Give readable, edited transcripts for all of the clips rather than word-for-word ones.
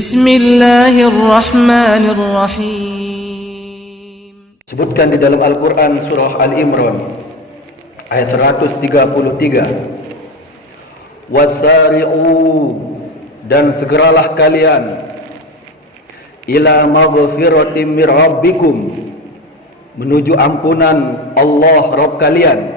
Bismillahirrahmanirrahim. Sebutkan di dalam Al-Quran surah Al-Imran ayat 133. Wasari'u, dan segeralah kalian, ila maghfiratin mir rabbikum, menuju ampunan Allah Rabb kalian,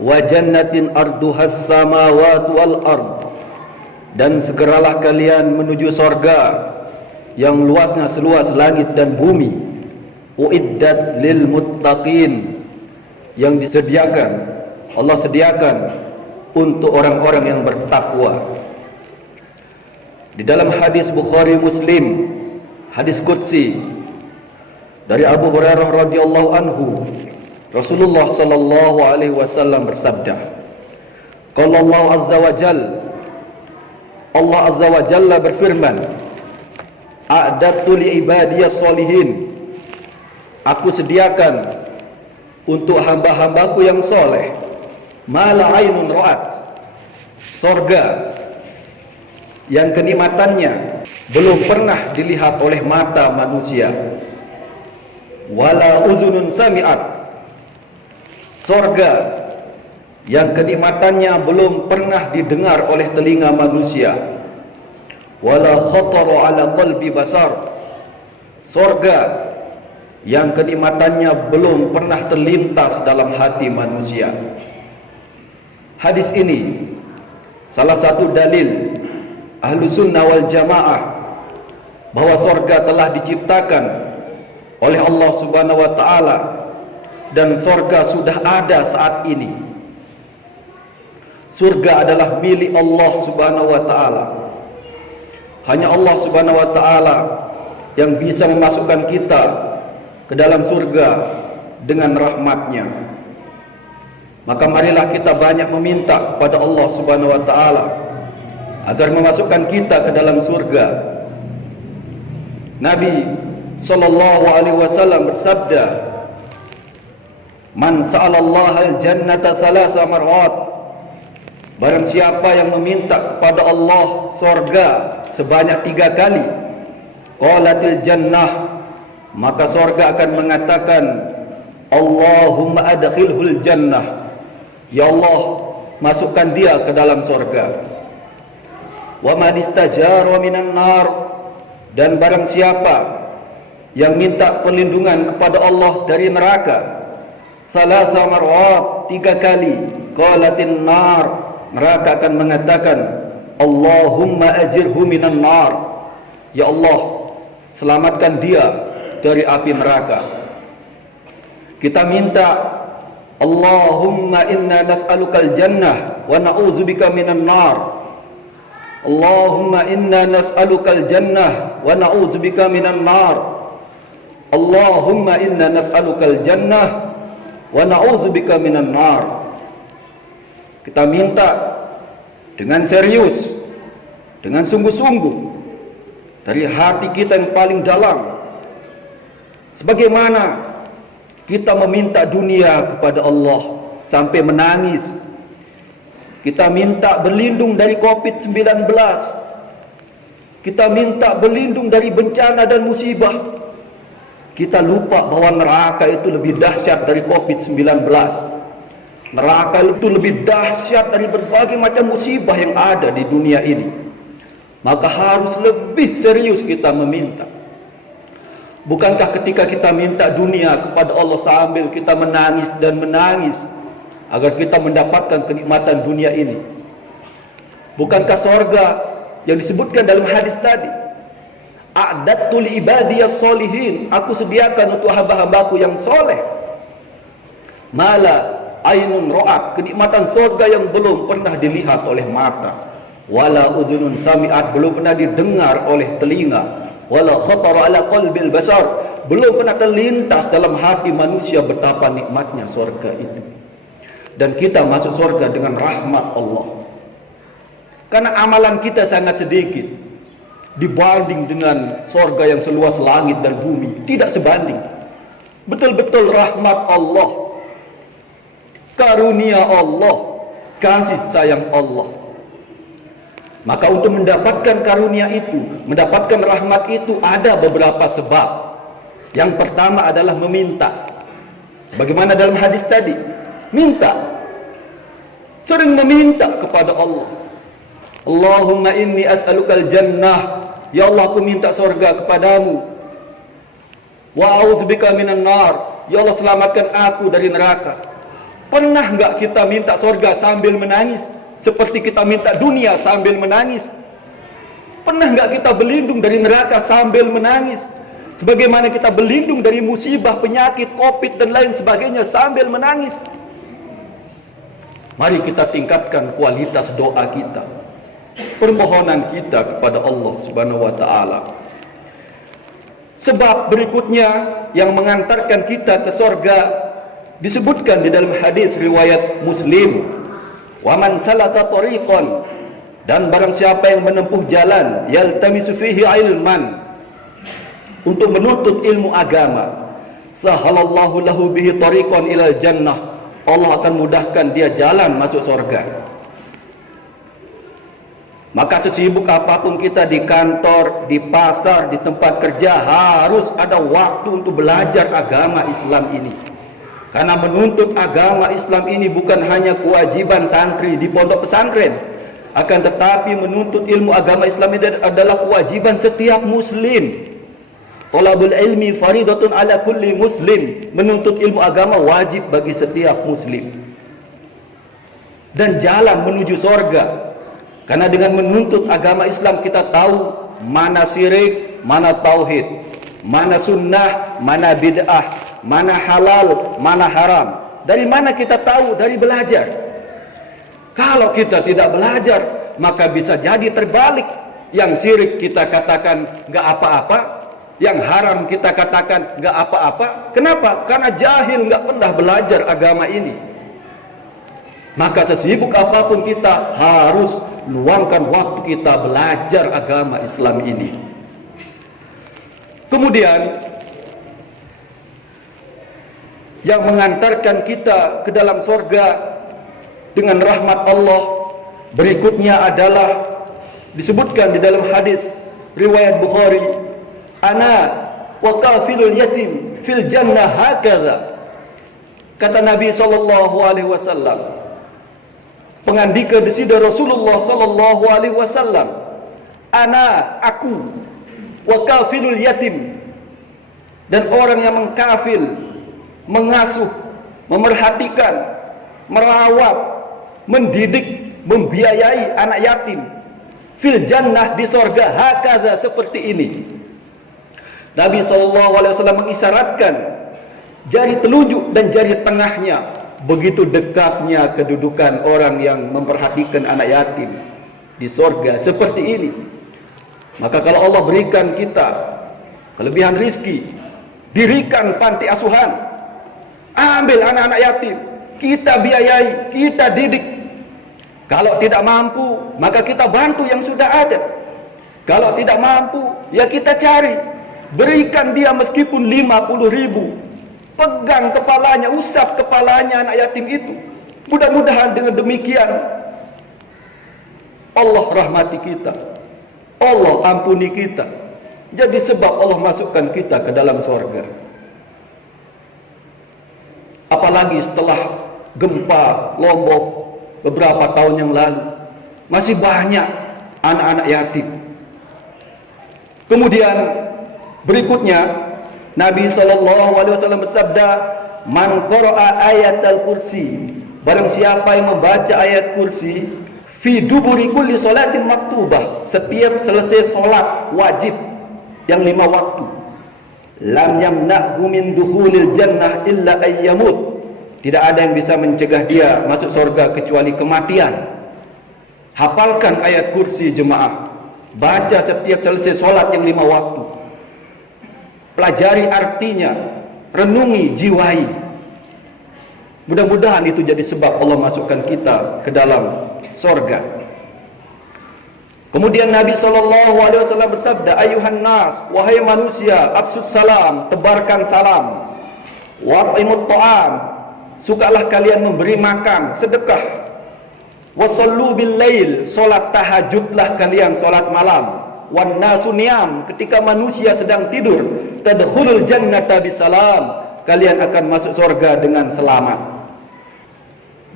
wa jannatin arduhas samawati wal ard, dan segeralah kalian menuju sorga yang luasnya seluas langit dan bumi, uiddat lil muttaqin, yang disediakan, Allah sediakan untuk orang-orang yang bertakwa. Di dalam hadis Bukhari Muslim, hadis qudsi dari Abu Hurairah radhiyallahu anhu, Rasulullah sallallahu alaihi wasallam bersabda, qala Allah azza wa jalla, Allah azza wa jalla berfirman, a'dadtu li ibadiyas sholihin, aku sediakan untuk hamba-hambaku yang soleh, mala ainun ra'at, sorga yang kenikmatannya belum pernah dilihat oleh mata manusia, wala uzunun sami'at, sorga yang kenikmatannya belum pernah didengar oleh telinga manusia, wala khatara ala qalbi basar, sorga yang kenikmatannya belum pernah terlintas dalam hati manusia. Hadis ini salah satu dalil Ahlu Sunnah wal Jamaah bahwa sorga telah diciptakan oleh Allah Subhanahu wa ta'ala, dan sorga sudah ada saat ini. Surga adalah milik Allah Subhanahu wa ta'ala. Hanya Allah Subhanahu wa ta'ala yang bisa memasukkan kita ke dalam surga dengan rahmatnya. Maka marilah kita banyak meminta kepada Allah Subhanahu wa ta'ala agar memasukkan kita ke dalam surga. Nabi sallallahu alaihi wasallam bersabda, man sa'alallaha al-jannata thalatha marrat, barang siapa yang meminta kepada Allah surga sebanyak 3 kali, qalatil jannah, maka surga akan mengatakan, Allahumma adkhilhul jannah, ya Allah, masukkan dia ke dalam surga. Wa man istajara minan nar, dan barang siapa yang minta perlindungan kepada Allah dari neraka, thalatha marrat, 3 kali, qalatin nar, neraka akan mengatakan, Allahumma ajirhu minan nar, ya Allah, selamatkan dia dari api neraka. Kita minta, Allahumma inna nas'alukal jannah wa na'udzubika minan nar, Allahumma inna nas'alukal jannah wa na'udzubika minan nar, Allahumma inna nas'alukal jannah wa na'udzubika minan nar. Kita minta dengan serius, dengan sungguh-sungguh, dari hati kita yang paling dalam. Sebagaimana kita meminta dunia kepada Allah sampai menangis, kita minta berlindung dari COVID-19, kita minta berlindung dari bencana dan musibah, kita lupa bahwa neraka itu lebih dahsyat dari COVID-19. Neraka itu lebih dahsyat dari berbagai macam musibah yang ada di dunia ini. Maka harus lebih serius kita meminta. Bukankah ketika kita minta dunia kepada Allah sambil kita menangis dan menangis agar kita mendapatkan kenikmatan dunia ini? Bukankah surga yang disebutkan dalam hadis tadi, a'dadtu li ibadiyas sholihin, aku sediakan untuk hamba-hambaku yang soleh, mala ainun ra'at, kenikmatan surga yang belum pernah dilihat oleh mata, wala uzunun sami'at, belum pernah didengar oleh telinga, wala khatara ala qalbil basar, belum pernah terlintas dalam hati manusia betapa nikmatnya surga itu. Dan kita masuk surga dengan rahmat Allah, karena amalan kita sangat sedikit dibanding dengan surga yang seluas langit dan bumi, tidak sebanding. Betul-betul rahmat Allah, karunia Allah, kasih sayang Allah. Maka untuk mendapatkan karunia itu, mendapatkan rahmat itu, ada beberapa sebab. Yang pertama adalah meminta. Sebagaimana dalam hadis tadi, minta. Sering meminta kepada Allah. Allahumma inni as'alukal jannah. Ya Allah, aku minta surga kepadamu. Wa a'udzubika minan nar. Ya Allah, selamatkan aku dari neraka. Pernah enggak kita minta surga sambil menangis? Seperti kita minta dunia sambil menangis. Pernah enggak kita berlindung dari neraka sambil menangis? Sebagaimana kita berlindung dari musibah, penyakit, COVID dan lain sebagainya sambil menangis. Mari kita tingkatkan kualitas doa kita, permohonan kita kepada Allah Subhanahu wa taala. Sebab berikutnya yang mengantarkan kita ke surga disebutkan di dalam hadis riwayat Muslim, wa man salaka tariqan, dan barang siapa yang menempuh jalan yaltamisu fihi ilman, untuk menuntut ilmu agama, sahalallahu lahu bihi tariqan ilal jannah, Allah akan mudahkan dia jalan masuk surga. Maka sesibuk apapun kita di kantor, di pasar, di tempat kerja, harus ada waktu untuk belajar agama Islam ini. Karena menuntut agama Islam ini bukan hanya kewajiban santri di pondok pesantren, akan tetapi menuntut ilmu agama Islam ini adalah kewajiban setiap muslim. Talabul ilmi faridatun ala kulli muslim. Menuntut ilmu agama wajib bagi setiap muslim. Dan jalan menuju surga. Karena dengan menuntut agama Islam kita tahu mana syirik, mana tauhid, mana sunnah, mana bid'ah, mana halal, mana haram. Dari mana kita tahu? Dari belajar. Kalau kita tidak belajar, maka bisa jadi terbalik. Yang syirik kita katakan gak apa-apa, yang haram kita katakan gak apa-apa. Kenapa? Karena jahil, gak pernah belajar agama ini. Maka sesibuk apapun kita harus luangkan waktu kita belajar agama Islam ini. Kemudian yang mengantarkan kita ke dalam surga dengan rahmat Allah berikutnya adalah disebutkan di dalam hadis riwayat Bukhari, ana wa kafilul yatim fil jannah hakadha. Kata Nabi sallallahu alaihi wasallam, pengandika di sini Rasulullah sallallahu alaihi wasallam, ana, aku, wa kafilul yatim, dan orang yang mengkafil, mengasuh, memerhatikan, merawat, mendidik, membiayai anak yatim, fil jannah, di surga, hakadha, seperti ini. Nabi sallallahu alaihi wasallam mengisyaratkan jari telunjuk dan jari tengahnya. Begitu dekatnya kedudukan orang yang memperhatikan anak yatim di surga seperti ini. Maka kalau Allah berikan kita kelebihan rizki, dirikan panti asuhan, ambil anak-anak yatim, kita biayai, kita didik. Kalau tidak mampu, maka kita bantu yang sudah ada. Kalau tidak mampu, ya kita cari, berikan dia meskipun 50.000. Pegang kepalanya, usap kepalanya anak yatim itu. Mudah-mudahan dengan demikian Allah rahmati kita, Allah ampuni kita. Jadi sebab Allah masukkan kita ke dalam surga. Apalagi setelah gempa Lombok beberapa tahun yang lalu, masih banyak anak-anak yatim. Kemudian berikutnya Nabi SAW bersabda, man qara'a ayatal kursi, barang siapa yang membaca ayat kursi, fi duburi kulli salatin maktubah, setiap selesai solat wajib yang 5 waktu, lam yamna'hu min dukhulil jannah illa ayyamut, tidak ada yang bisa mencegah dia masuk surga kecuali kematian. Hafalkan ayat kursi jemaah, baca setiap selesai solat yang 5 waktu, pelajari artinya, renungi, jiwai. Mudah-mudahan itu jadi sebab Allah masukkan kita ke dalam surga. Kemudian Nabi SAW bersabda, ayuhan nas, wahai manusia, afsus salam, tebarkan salam, wa'imut ta'am, sukalah kalian memberi makan, sedekah, Wasallu bil lail, salat tahajudlah kalian, salat malam. Wan nasu niyam, ketika manusia sedang tidur. Tadkhulul jannata bisalam, kalian akan masuk surga dengan selamat.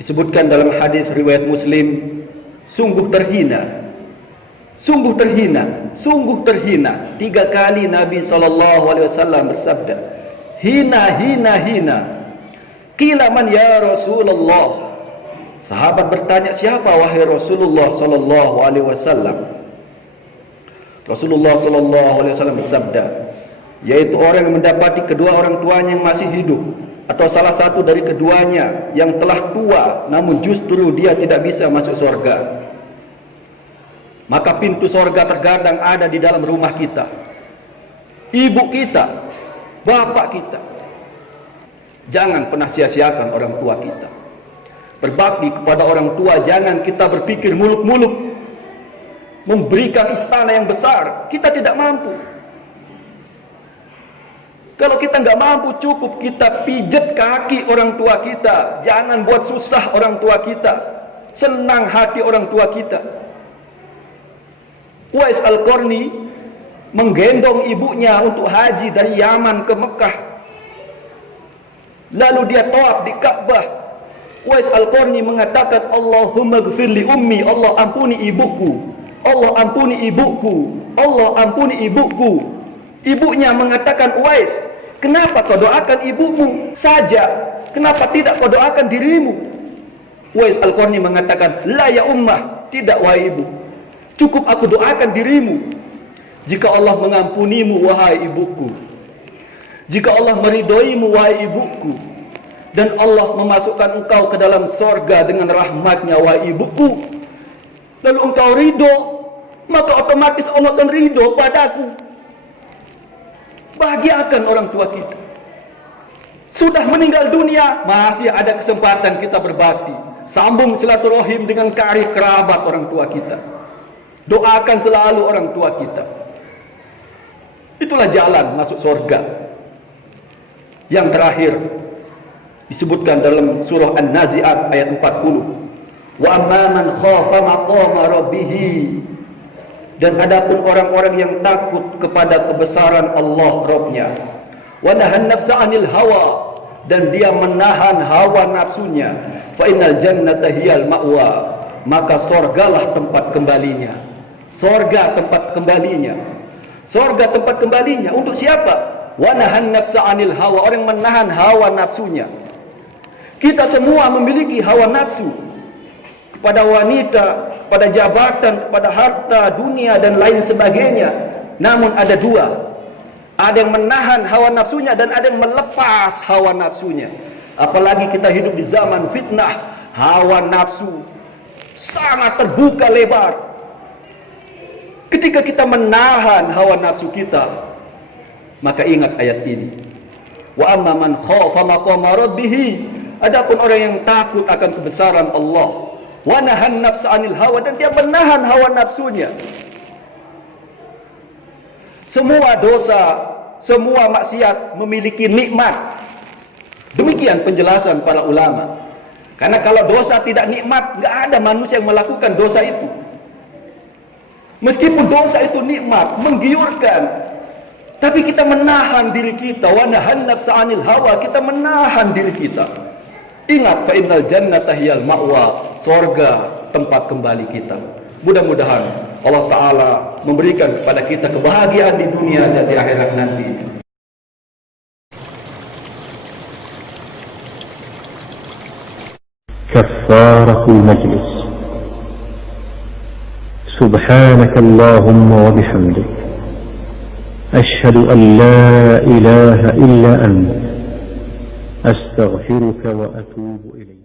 Disebutkan dalam hadis riwayat Muslim, sungguh terhina, sungguh terhina, sungguh terhina. 3 kali Nabi SAW bersabda, hina, hina, hina. Qila man ya Rasulullah. Sahabat bertanya, siapa wahai Rasulullah SAW? Rasulullah SAW bersabda, yaitu orang yang mendapati kedua orang tuanya yang masih hidup, atau salah satu dari keduanya yang telah tua, namun justru dia tidak bisa masuk surga. Maka pintu surga terkadang ada di dalam rumah kita, ibu kita, bapak kita. Jangan pernah sia-siakan orang tua kita. Berbakti kepada orang tua, jangan kita berpikir muluk-muluk memberikan istana yang besar. Kita tidak mampu. Kalau kita nggak mampu, cukup kita pijet kaki orang tua kita. Jangan buat susah orang tua kita, senang hati orang tua kita. Uwais Al-Qarni menggendong ibunya untuk haji dari Yaman ke Mekah. Lalu dia tawaf di Ka'bah. Uwais Al-Qarni mengatakan, Allahumma gfirli ummi, Allah ampuni ibuku, Allah ampuni ibuku, Allah ampuni ibuku. Ibunya mengatakan, Uwais, kenapa kau doakan ibumu saja? Kenapa tidak kau doakan dirimu? Uwais Al-Qarni mengatakan, la ya ummah, tidak wahai ibu, cukup aku doakan dirimu. Jika Allah mengampunimu wahai ibuku, jika Allah meridhoimu wahai ibuku, dan Allah memasukkan engkau ke dalam sorga dengan rahmatnya wahai ibuku, lalu engkau ridho, maka otomatis Allah akan ridho padaku. Bahagiakan orang tua kita. Sudah meninggal dunia, masih ada kesempatan kita berbakti. Sambung silaturahim dengan karib kerabat orang tua kita. Doakan selalu orang tua kita. Itulah jalan masuk surga. Yang terakhir disebutkan dalam surah An-Nazi'at ayat 40. Wa amma man khafa maqama rabbih, dan adapun orang-orang yang takut kepada kebesaran Allah Rabb-nya, wa nahan nafsa 'anil hawa, dan dia menahan hawa nafsunya, fa innal jannata hiyal ma'wa, maka surgalah tempat kembalinya. Surga tempat kembalinya. Surga tempat kembalinya untuk siapa? Wa nahan nafsa 'anil hawa, orang menahan hawa nafsunya. Kita semua memiliki hawa nafsu kepada wanita, kepada jabatan, kepada harta, dunia dan lain sebagainya. Namun ada dua. Ada yang menahan hawa nafsunya dan ada yang melepas hawa nafsunya. Apalagi kita hidup di zaman fitnah, hawa nafsu sangat terbuka lebar. Ketika kita menahan hawa nafsu kita, maka ingat ayat ini. Wa amma man khafa maqama rabbih, adapun orang yang takut akan kebesaran Allah, wa nahan nafsa 'anil hawa, dan dia menahan hawa nafsunya. Semua dosa, semua maksiat memiliki nikmat. Demikian penjelasan para ulama. Karena kalau dosa tidak nikmat, nggak ada manusia yang melakukan dosa itu. Meskipun dosa itu nikmat, menggiurkan, tapi kita menahan diri kita. Wa nahan nafsa 'anil hawa, kita menahan diri kita. Ingat, fa innal jannata hiyal ma'wa, surga tempat kembali kita. Mudah-mudahan Allah Ta'ala memberikan kepada kita kebahagiaan di dunia dan di akhirat nanti. Kafaratul majlis. Subhanakallahumma wa bihamdik, ashhadu an la ilaha illa anta, astaghfiruka wa atubu ilaik.